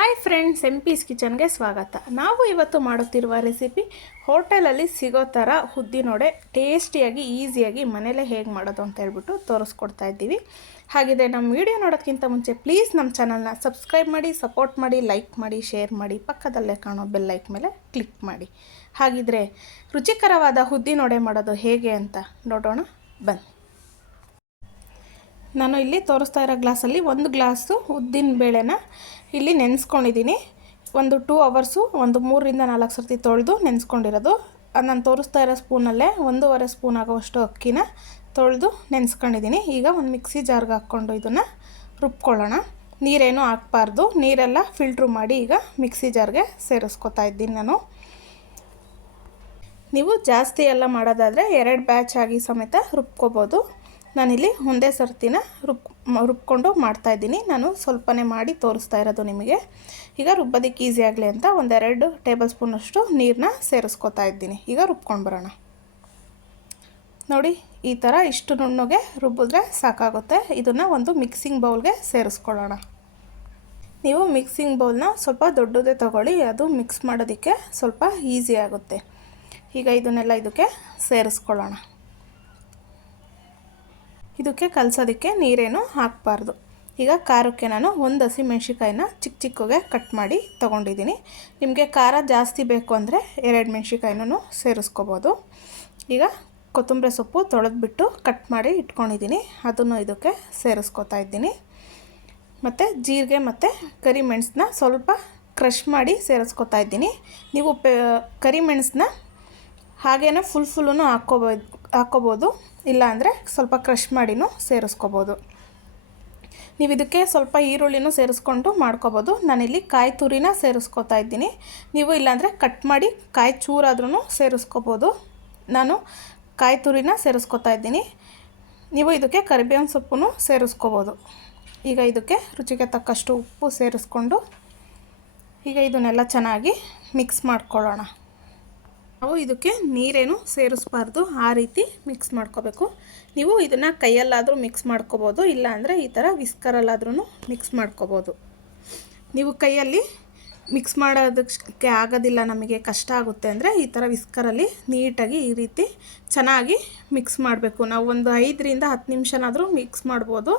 Hi friends M peace ಕಿಚನ್ಗೆ ಸ್ವಾಗತ. ನಾವು ಇವತ್ತು ಮಾಡುತ್ತಿರುವ ರೆಸಿಪಿ ಹೋಟೆಲಲ್ಲಿ ಸಿಗೋ ಥರ ಉದ್ದಿನೊಡೆ ಟೇಸ್ಟಿಯಾಗಿ, ಈಸಿಯಾಗಿ ಮನೇಲೇ ಹೇಗೆ ಮಾಡೋದು ಅಂತ ಹೇಳ್ಬಿಟ್ಟು ತೋರಿಸ್ಕೊಡ್ತಾ ಇದ್ದೀವಿ. ಹಾಗಿದೆ ನಮ್ಮ ವಿಡಿಯೋ ನೋಡೋದಕ್ಕಿಂತ ಮುಂಚೆ ಪ್ಲೀಸ್ ನಮ್ಮ ಚಾನಲ್ನ ಸಬ್ಸ್ಕ್ರೈಬ್ ಮಾಡಿ ಸಪೋರ್ಟ್ ಮಾಡಿ ಲೈಕ್ ಮಾಡಿ ಶೇರ್ ಮಾಡಿ, ಪಕ್ಕದಲ್ಲೇ ಕಾಣೋ ಬೆಲ್ ಲೈಕ್ ಮೇಲೆ ಕ್ಲಿಕ್ ಮಾಡಿ. ಹಾಗಿದ್ರೆ ರುಚಿಕರವಾದ ಉದ್ದಿನೊಡೆ ಮಾಡೋದು ಹೇಗೆ ಅಂತ ನೋಡೋಣ. ಬನ್ನಿ. ನಾನು ಇಲ್ಲಿ ತೋರಿಸ್ತಾ ಇರೋ ಗ್ಲಾಸಲ್ಲಿ ಒಂದು ಗ್ಲಾಸು ಉದ್ದಿನ ಬೇಳೆನ ಇಲ್ಲಿ ನೆನೆಸ್ಕೊಂಡಿದ್ದೀನಿ. ಒಂದು ಟೂ ಅವರ್ಸು ಒಂದು ಮೂರರಿಂದ ನಾಲ್ಕು ಸರ್ತಿ ತೊಳೆದು ನೆನೆಸ್ಕೊಂಡಿರೋದು. ನಾನು ತೋರಿಸ್ತಾ ಇರೋ ಸ್ಪೂನಲ್ಲೇ ಒಂದೂವರೆ ಸ್ಪೂನ್ ಆಗೋವಷ್ಟು ಅಕ್ಕಿನ ತೊಳೆದು ನೆನೆಸ್ಕೊಂಡಿದ್ದೀನಿ. ಈಗ ಒಂದು ಮಿಕ್ಸಿ ಜಾರ್ಗೆ ಹಾಕ್ಕೊಂಡು ಇದನ್ನು ರುಬ್ಕೊಳ್ಳೋಣ. ನೀರೇನು ಹಾಕ್ಬಾರ್ದು. ನೀರೆಲ್ಲ ಫಿಲ್ಟ್ರು ಮಾಡಿ ಈಗ ಮಿಕ್ಸಿ ಜಾರ್ಗೆ ಸೇರಿಸ್ಕೊತಾ ಇದ್ದೀನಿ ನಾನು. ನೀವು ಜಾಸ್ತಿ ಎಲ್ಲ ಮಾಡೋದಾದರೆ ಎರಡು ಬ್ಯಾಚ್ ಆಗಿ ಸಮೇತ ರುಬ್ಕೋಬೋದು. ನಾನಿಲ್ಲಿ ಒಂದೇ ಸರ್ತಿನ ರುಬ್ ರುಬ್ಕೊಂಡು ಮಾಡ್ತಾಯಿದ್ದೀನಿ ನಾನು ಸ್ವಲ್ಪನೇ ಮಾಡಿ ತೋರಿಸ್ತಾ ಇರೋದು ನಿಮಗೆ. ಈಗ ರುಬ್ಬೋದಕ್ಕೆ ಈಸಿ ಆಗಲಿ ಅಂತ ಒಂದೆರಡು ಟೇಬಲ್ ಸ್ಪೂನಷ್ಟು ನೀರನ್ನ ಸೇರಿಸ್ಕೊತಾ ಇದ್ದೀನಿ. ಈಗ ರುಬ್ಕೊಂಡು ಬರೋಣ. ನೋಡಿ, ಈ ಥರ ಇಷ್ಟು ನುಣ್ಣಗೆ ರುಬ್ಬಿದ್ರೆ ಸಾಕಾಗುತ್ತೆ. ಇದನ್ನು ಒಂದು ಮಿಕ್ಸಿಂಗ್ ಬೌಲ್ಗೆ ಸೇರಿಸ್ಕೊಳ್ಳೋಣ. ನೀವು ಮಿಕ್ಸಿಂಗ್ ಬೌಲ್ನ ಸ್ವಲ್ಪ ದೊಡ್ಡದೇ ತಗೊಳ್ಳಿ. ಅದು ಮಿಕ್ಸ್ ಮಾಡೋದಕ್ಕೆ ಸ್ವಲ್ಪ ಈಸಿ ಆಗುತ್ತೆ. ಈಗ ಇದನ್ನೆಲ್ಲ ಇದಕ್ಕೆ ಸೇರಿಸ್ಕೊಳ್ಳೋಣ. ಇದಕ್ಕೆ ಕಲಸೋದಕ್ಕೆ ನೀರೇನು ಹಾಕಬಾರ್ದು. ಈಗ ಖಾರಕ್ಕೆ ನಾನು ಒಂದು ಹಸಿ ಮೆಣ್ಸಿಕಾಯಿನ ಚಿಕ್ಕ ಚಿಕ್ಕಗೆ ಕಟ್ ಮಾಡಿ ತೊಗೊಂಡಿದ್ದೀನಿ. ನಿಮಗೆ ಖಾರ ಜಾಸ್ತಿ ಬೇಕು ಅಂದರೆ ಎರಡು ಮೆಣ್ಸಿಕಾಯಿನೂ ಸೇರಿಸ್ಕೋಬೋದು. ಈಗ ಕೊತ್ತಂಬರಿ ಸೊಪ್ಪು ತೊಳೆದ್ಬಿಟ್ಟು ಕಟ್ ಮಾಡಿ ಇಟ್ಕೊಂಡಿದ್ದೀನಿ. ಅದನ್ನು ಇದಕ್ಕೆ ಸೇರಿಸ್ಕೊತಾ ಇದ್ದೀನಿ. ಮತ್ತು ಜೀರಿಗೆ ಮತ್ತು ಕರಿಮೆಣಸನ್ನ ಸ್ವಲ್ಪ ಕ್ರಷ್ ಮಾಡಿ ಸೇರಿಸ್ಕೊತಾ ಇದ್ದೀನಿ. ನೀವು ಪೆ ಕರಿಮೆಣಸನ್ನ ಹಾಗೇ ಫುಲ್ ಫುಲ್ಲೂ ಹಾಕ್ಕೋಬೋದು ಹಾಕ್ಕೋಬೋದು ಇಲ್ಲಾಂದರೆ ಸ್ವಲ್ಪ ಕ್ರಷ್ ಮಾಡಿನೂ ಸೇರಿಸ್ಕೋಬೋದು. ನೀವು ಇದಕ್ಕೆ ಸ್ವಲ್ಪ ಈರುಳ್ಳಿನೂ ಸೇರಿಸ್ಕೊಂಡು ಮಾಡ್ಕೋಬೋದು. ನಾನಿಲ್ಲಿ ಕಾಯಿ ತುರಿನ ಸೇರಿಸ್ಕೋತಾ ಇದ್ದೀನಿ. ನೀವು ಇಲ್ಲಾಂದರೆ ಕಟ್ ಮಾಡಿ ಕಾಯಿ ಚೂರಾದ್ರೂ ಸೇರಿಸ್ಕೋಬೋದು. ನಾನು ಕಾಯಿ ತುರಿನ ಸೇರಿಸ್ಕೊತಾ ಇದ್ದೀನಿ. ನೀವು ಇದಕ್ಕೆ ಕರಿಬೇವಿನ ಸೊಪ್ಪು ಸೇರಿಸ್ಕೋಬೋದು. ಈಗ ಇದಕ್ಕೆ ರುಚಿಗೆ ತಕ್ಕಷ್ಟು ಉಪ್ಪು ಸೇರಿಸ್ಕೊಂಡು ಈಗ ಇದನ್ನೆಲ್ಲ ಚೆನ್ನಾಗಿ ಮಿಕ್ಸ್ ಮಾಡ್ಕೊಳ್ಳೋಣ. ನಾವು ಇದಕ್ಕೆ ನೀರೇನು ಸೇರಿಸ್ಬಾರ್ದು, ಆ ರೀತಿ ಮಿಕ್ಸ್ ಮಾಡ್ಕೋಬೇಕು. ನೀವು ಇದನ್ನು ಕೈಯಲ್ಲಾದರೂ ಮಿಕ್ಸ್ ಮಾಡ್ಕೋಬೋದು ಇಲ್ಲ ಅಂದರೆ ಈ ಥರ ವಿಸ್ಕರಲ್ಲಾದ್ರೂ ಮಿಕ್ಸ್ ಮಾಡ್ಕೋಬೋದು. ನೀವು ಕೈಯಲ್ಲಿ ಮಿಕ್ಸ್ ಮಾಡೋದಕ್ಕೆ ಆಗೋದಿಲ್ಲ ನಮಗೆ, ಕಷ್ಟ ಆಗುತ್ತೆ ಅಂದರೆ ಈ ಥರ ವಿಸ್ಕರಲ್ಲಿ ನೀಟಾಗಿ ಈ ರೀತಿ ಚೆನ್ನಾಗಿ ಮಿಕ್ಸ್ ಮಾಡಬೇಕು. ನಾವು ಒಂದು ಐದರಿಂದ ಹತ್ತು ನಿಮಿಷನಾದರೂ ಮಿಕ್ಸ್ ಮಾಡ್ಬೋದು.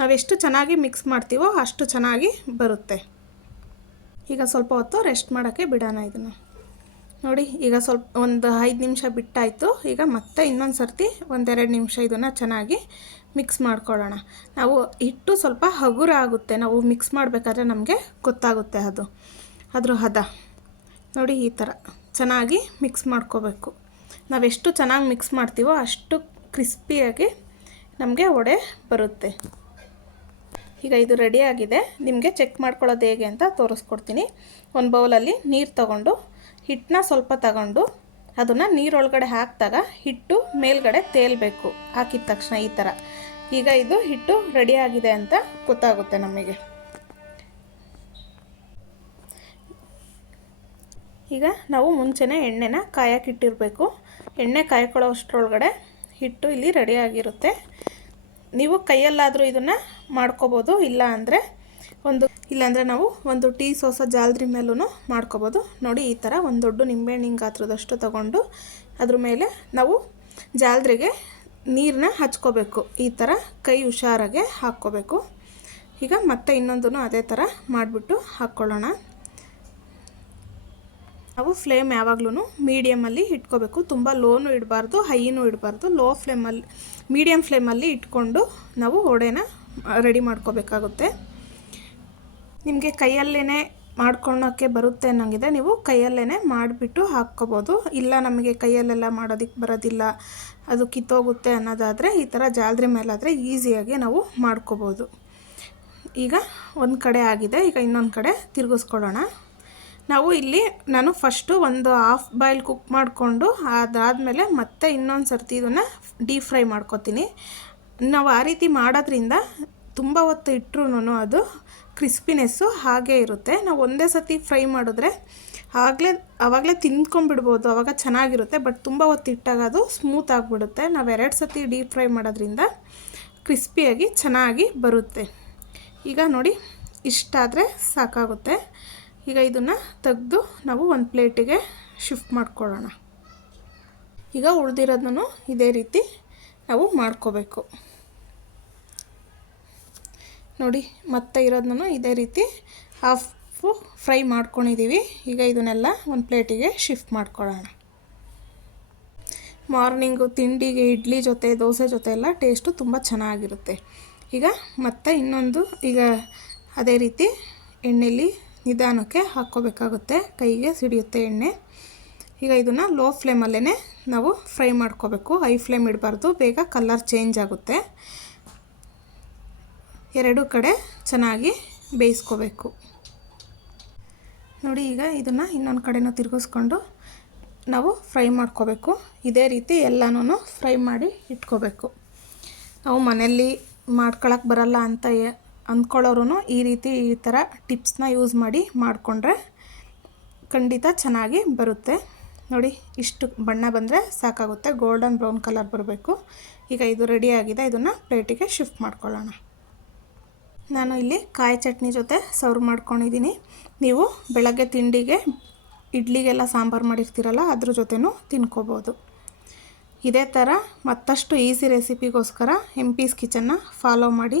ನಾವೆಷ್ಟು ಚೆನ್ನಾಗಿ ಮಿಕ್ಸ್ ಮಾಡ್ತೀವೋ ಅಷ್ಟು ಚೆನ್ನಾಗಿ ಬರುತ್ತೆ. ಈಗ ಸ್ವಲ್ಪ ಹೊತ್ತು ರೆಸ್ಟ್ ಮಾಡೋಕ್ಕೆ ಬಿಡೋಣ ಇದನ್ನು. ನೋಡಿ, ಈಗ ಸ್ವಲ್ಪ ಒಂದು ಐದು ನಿಮಿಷ ಬಿಟ್ಟಾಯಿತು. ಈಗ ಮತ್ತೆ ಇನ್ನೊಂದು ಸರ್ತಿ ಒಂದೆರಡು ನಿಮಿಷ ಇದನ್ನು ಚೆನ್ನಾಗಿ ಮಿಕ್ಸ್ ಮಾಡ್ಕೊಳ್ಳೋಣ. ನಾವು ಹಿಟ್ಟು ಸ್ವಲ್ಪ ಹಗುರ ಆಗುತ್ತೆ ನಾವು ಮಿಕ್ಸ್ ಮಾಡಬೇಕಾದ್ರೆ ನಮಗೆ ಗೊತ್ತಾಗುತ್ತೆ ಅದು. ಅದ್ರ ಹದ. ನೋಡಿ, ಈ ಥರ ಚೆನ್ನಾಗಿ ಮಿಕ್ಸ್ ಮಾಡ್ಕೋಬೇಕು. ನಾವೆಷ್ಟು ಚೆನ್ನಾಗಿ ಮಿಕ್ಸ್ ಮಾಡ್ತೀವೋ ಅಷ್ಟು ಕ್ರಿಸ್ಪಿಯಾಗಿ ನಮಗೆ ಒಡೆ ಬರುತ್ತೆ. ಈಗ ಇದು ರೆಡಿ ಆಗಿದೆ. ನಿಮಗೆ ಚೆಕ್ ಮಾಡ್ಕೊಳ್ಳೋದು ಹೇಗೆ ಅಂತ ತೋರಿಸ್ಕೊಡ್ತೀನಿ. ಒಂದು ಬೌಲಲ್ಲಿ ನೀರು ತಗೊಂಡು, ಹಿಟ್ಟನ್ನ ಸ್ವಲ್ಪ ತಗೊಂಡು, ಅದನ್ನು ನೀರೊಳಗಡೆ ಹಾಕಿದಾಗ ಹಿಟ್ಟು ಮೇಲ್ಗಡೆ ತೇಲ್ಬೇಕು. ಹಾಕಿದ ತಕ್ಷಣ ಈ ಥರ ಈಗ ಇದು ಹಿಟ್ಟು ರೆಡಿ ಆಗಿದೆ ಅಂತ ಗೊತ್ತಾಗುತ್ತೆ ನಮಗೆ. ಈಗ ನಾವು ಮುಂಚೆನೇ ಎಣ್ಣೆನ ಕಾಯಕ್ಕಿಟ್ಟಿರಬೇಕು ಎಣ್ಣೆ ಕಾಯ್ಕೊಳ್ಳೋ ಅಷ್ಟರೊಳಗಡೆ ಹಿಟ್ಟು ಇಲ್ಲಿ ರೆಡಿಯಾಗಿರುತ್ತೆ ನೀವು ಕೈಯಲ್ಲಾದರೂ ಇದನ್ನು ಮಾಡ್ಕೋಬೋದು, ಇಲ್ಲ ಅಂದರೆ ಒಂದು ಇಲ್ಲಾಂದರೆ ನಾವು ಒಂದು ಟೀ ಸೋಸ ಜಾಲ್ರಿ ಮೇಲೂ ಮಾಡ್ಕೋಬೋದು. ನೋಡಿ, ಈ ಥರ ಒಂದು ದೊಡ್ಡ ನಿಂಬೆಹಣ್ಣಿನ ಗಾತ್ರದಷ್ಟು ತಗೊಂಡು ಅದ್ರ ಮೇಲೆ ನಾವು ಜಾಲ್ರಿಗೆ ನೀರನ್ನ ಹಚ್ಕೋಬೇಕು. ಈ ಥರ ಕೈ ಹುಷಾರಾಗೆ ಹಾಕ್ಕೋಬೇಕು. ಈಗ ಮತ್ತೆ ಇನ್ನೊಂದನ್ನು ಅದೇ ಥರ ಮಾಡಿಬಿಟ್ಟು ಹಾಕ್ಕೊಳ್ಳೋಣ. ನಾವು ಫ್ಲೇಮ್ ಯಾವಾಗ್ಲೂ ಮೀಡಿಯಮಲ್ಲಿ ಇಟ್ಕೋಬೇಕು. ತುಂಬ ಲೋನು ಇಡಬಾರ್ದು ಹೈನೂ ಇಡಬಾರ್ದು. ಲೋ ಫ್ಲೇಮಲ್ಲಿ ಮೀಡಿಯಮ್ ಫ್ಲೇಮಲ್ಲಿ ಇಟ್ಕೊಂಡು ನಾವು ವಡೆನ ರೆಡಿ ಮಾಡ್ಕೋಬೇಕಾಗುತ್ತೆ. ನಿಮಗೆ ಕೈಯಲ್ಲೇ ಮಾಡ್ಕೊಳ್ಳೋಕ್ಕೆ ಬರುತ್ತೆ ಅನ್ನೋಂಗಿದೆ. ನೀವು ಕೈಯಲ್ಲೇ ಮಾಡಿಬಿಟ್ಟು ಹಾಕ್ಕೋಬೋದು. ಇಲ್ಲ ನಮಗೆ ಕೈಯಲ್ಲೆಲ್ಲ ಮಾಡೋದಕ್ಕೆ ಬರೋದಿಲ್ಲ, ಅದು ಕಿತ್ತೋಗುತ್ತೆ ಅನ್ನೋದಾದರೆ ಈ ಥರ ಜಾಲ್ರಿ ಮೇಲಾದರೆ ಈಸಿಯಾಗಿ ನಾವು ಮಾಡ್ಕೋಬೋದು. ಈಗ ಒಂದು ಕಡೆ ಆಗಿದೆ, ಈಗ ಇನ್ನೊಂದು ಕಡೆ ತಿರುಗಿಸ್ಕೊಡೋಣ ನಾವು ಇಲ್ಲಿ ನಾನು ಫಸ್ಟು ಒಂದು ಹಾಫ್ ಬಾಯ್ಲ್ ಕುಕ್ ಮಾಡಿಕೊಂಡು ಅದಾದಮೇಲೆ ಮತ್ತೆ ಇನ್ನೊಂದು ಸರ್ತಿ ಇದನ್ನು ಡೀಪ್ ಫ್ರೈ ಮಾಡ್ಕೊತೀನಿ. ನಾವು ಆ ರೀತಿ ಮಾಡೋದ್ರಿಂದ ತುಂಬ ಹೊತ್ತು ಇಟ್ಟರು ಅದು ಕ್ರಿಸ್ಪಿನೆಸ್ಸು ಹಾಗೇ ಇರುತ್ತೆ. ನಾವು ಒಂದೇ ಸತಿ ಫ್ರೈ ಮಾಡಿದ್ರೆ ಆಗಲೇ ಆವಾಗಲೇ ತಿಂದ್ಕೊಂಡ್ಬಿಡ್ಬೋದು ಆವಾಗ ಚೆನ್ನಾಗಿರುತ್ತೆ ಬಟ್ ತುಂಬ ಹೊತ್ತು ಇಟ್ಟಾಗ ಅದು ಸ್ಮೂತ್ ಆಗಿಬಿಡುತ್ತೆ. ನಾವು ಎರಡು ಸತಿ ಡೀಪ್ ಫ್ರೈ ಮಾಡೋದ್ರಿಂದ ಕ್ರಿಸ್ಪಿಯಾಗಿ ಚೆನ್ನಾಗಿ ಬರುತ್ತೆ. ಈಗ ನೋಡಿ, ಇಷ್ಟಾದರೆ ಸಾಕಾಗುತ್ತೆ. ಈಗ ಇದನ್ನು ತೆಗೆದು ನಾವು ಒಂದು ಪ್ಲೇಟಿಗೆ ಶಿಫ್ಟ್ ಮಾಡ್ಕೊಳ್ಳೋಣ. ಈಗ ಉಳಿದಿರೋದನ್ನು ಇದೇ ರೀತಿ ನಾವು ಮಾಡ್ಕೋಬೇಕು. ನೋಡಿ, ಮತ್ತೆ ಇರೋದನ್ನು ಇದೇ ರೀತಿ ಹಾಫು ಫ್ರೈ ಮಾಡ್ಕೊಂಡಿದ್ದೀವಿ ಈಗ ಇದನ್ನೆಲ್ಲ ಒಂದು ಪ್ಲೇಟಿಗೆ ಶಿಫ್ಟ್ ಮಾಡ್ಕೊಳ್ಳೋಣ. ಮಾರ್ನಿಂಗು ತಿಂಡಿಗೆ, ಇಡ್ಲಿ ಜೊತೆ, ದೋಸೆ ಜೊತೆ ಎಲ್ಲ ಟೇಸ್ಟು ತುಂಬ ಚೆನ್ನಾಗಿರುತ್ತೆ. ಈಗ ಮತ್ತೆ ಇನ್ನೊಂದು, ಈಗ ಅದೇ ರೀತಿ ಎಣ್ಣೆಲಿ ನಿಧಾನಕ್ಕೆ ಹಾಕ್ಕೋಬೇಕಾಗುತ್ತೆ. ಕೈಗೆ ಸಿಡಿಯುತ್ತೆ ಎಣ್ಣೆ. ಈಗ ಇದನ್ನು ಲೋ ಫ್ಲೇಮಲ್ಲೇ ನಾವು ಫ್ರೈ ಮಾಡ್ಕೋಬೇಕು. ಹೈ ಫ್ಲೇಮ್ ಇಡಬಾರ್ದು. ಬೇಗ ಕಲರ್ ಚೇಂಜ್ ಆಗುತ್ತೆ. ಎರಡು ಕಡೆ ಚೆನ್ನಾಗಿ ಬೇಯಿಸ್ಕೋಬೇಕು. ನೋಡಿ ಈಗ ಇದನ್ನು ಇನ್ನೊಂದು ಕಡೆನೂ ತಿರುಗಿಸ್ಕೊಂಡು ನಾವು ಫ್ರೈ ಮಾಡ್ಕೋಬೇಕು. ಇದೇ ರೀತಿ ಎಲ್ಲನೂ ಫ್ರೈ ಮಾಡಿ ಇಟ್ಕೋಬೇಕು. ನಾವು ಮನೆಯಲ್ಲಿ ಮಾಡ್ಕೊಳಕ್ಕೆ ಬರಲ್ಲ ಅಂತ ಅಂದ್ಕೊಳ್ಳೋರು ಈ ರೀತಿ ಈ ಥರ ಟಿಪ್ಸ್ನ ಯೂಸ್ ಮಾಡಿ ಮಾಡಿಕೊಂಡ್ರೆ ಖಂಡಿತ ಚೆನ್ನಾಗಿ ಬರುತ್ತೆ. ನೋಡಿ, ಇಷ್ಟು ಬಣ್ಣ ಬಂದರೆ ಸಾಕಾಗುತ್ತೆ. ಗೋಲ್ಡನ್ ಬ್ರೌನ್ ಕಲರ್ ಬರಬೇಕು. ಈಗ ಇದು ರೆಡಿ ಆಗಿದೆ. ಇದನ್ನು ಪ್ಲೇಟಿಗೆ ಶಿಫ್ಟ್ ಮಾಡ್ಕೊಳ್ಳೋಣ. ನಾನು ಇಲ್ಲಿ ಕಾಯಿ ಚಟ್ನಿ ಜೊತೆ ಸರ್ವ್ ಮಾಡ್ಕೊಂಡಿದ್ದೀನಿ. ನೀವು ಬೆಳಗ್ಗೆ ತಿಂಡಿಗೆ ಇಡ್ಲಿಗೆಲ್ಲ ಸಾಂಬಾರು ಮಾಡಿರ್ತೀರಲ್ಲ, ಅದ್ರ ಜೊತೆನೂ ತಿನ್ಕೋಬೋದು. ಇದೇ ಥರ ಮತ್ತಷ್ಟು ಈಸಿ ರೆಸಿಪಿಗೋಸ್ಕರ ಎಂ ಪೀಸ್ ಕಿಚನ್ನ ಫಾಲೋ ಮಾಡಿ.